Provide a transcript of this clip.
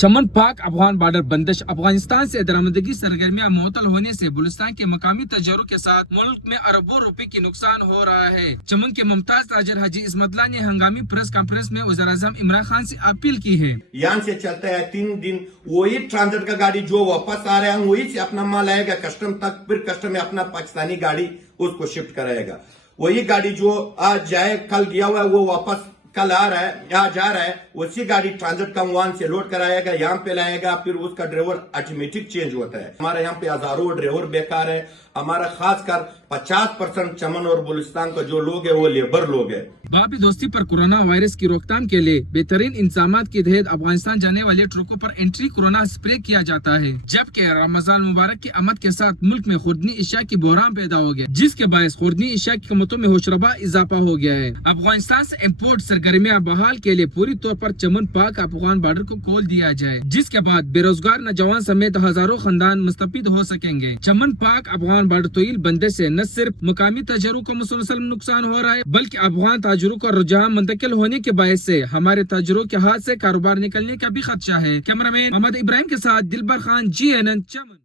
چمن پاک افغان بارڈر بندش افغانستان سے درآمدگی سرگرمیاں معطل ہونے سے بلوچستان کے مقامی تاجروں کے ساتھ ملک میں اربوں روپے کی نقصان ہو رہا ہے۔ چمن کے ممتاز تاجر حاجی عصمت اللہ نے ہنگامی پریس کانفرنس میں وزیر اعظم عمران خان سے اپیل کی ہے۔ یہاں سے چلتا ہے 3 دن وہی ٹرانزٹ کا گاڑی جو واپس آ رہا ہے وہی سے اپنا مال آئے گا کسٹم تک، پھر کسٹم میں اپنا پاکستانی گاڑی اس کو شفٹ کرائے گا۔ وہی گاڑی جو آج جائے کل گیا ہوا ہے وہ واپس کل آ رہا ہے یا جا رہا ہے، اسی گاڑی ٹرانزٹ کا وہاں سے لوڈ کرائے گا، یہاں پہ لائے گا، پھر اس کا ڈرائیور آٹومیٹک چینج ہوتا ہے۔ ہمارے یہاں پہ ہزاروں ڈرائیور بیکار ہے۔ ہمارا خاص کر 50% چمن اور بلوچستان کا جو لوگ ہیں وہ لیبر لوگ ہیں۔ بابی دوستی پر کورونا وائرس کی روک تھام کے لیے بہترین انتظامات کے تحت افغانستان جانے والے ٹرکوں پر انٹری کورونا اسپرے کیا جاتا ہے، جبکہ رمضان مبارک کی آمد کے ساتھ ملک میں خوردنی اشیاء کی بحران پیدا ہو گیا، جس کے باعث خوردنی اشیاء کی قیمتوں میں ہوشربا اضافہ ہو گیا ہے۔ افغانستان سے امپورٹ سرگرمیاں بحال کے لیے پوری طور پر چمن پاک افغان بارڈر کو کھول دیا جائے، جس کے بعد بے روزگار نوجوان سمیت ہزاروں خاندان مستفید ہو سکیں گے۔ چمن پاک افغان بارڈر طویل بندے سے نہ صرف مقامی تاجروں کو مسلسل نقصان ہو رہا ہے، بلکہ افغان تاجروں کا رجحان منتقل ہونے کے باعث سے ہمارے تاجروں کے ہاتھ سے کاروبار نکلنے کا بھی خدشہ ہے۔ کیمرہ مین محمد ابراہیم کے ساتھ دلبر خان، GNN چمن۔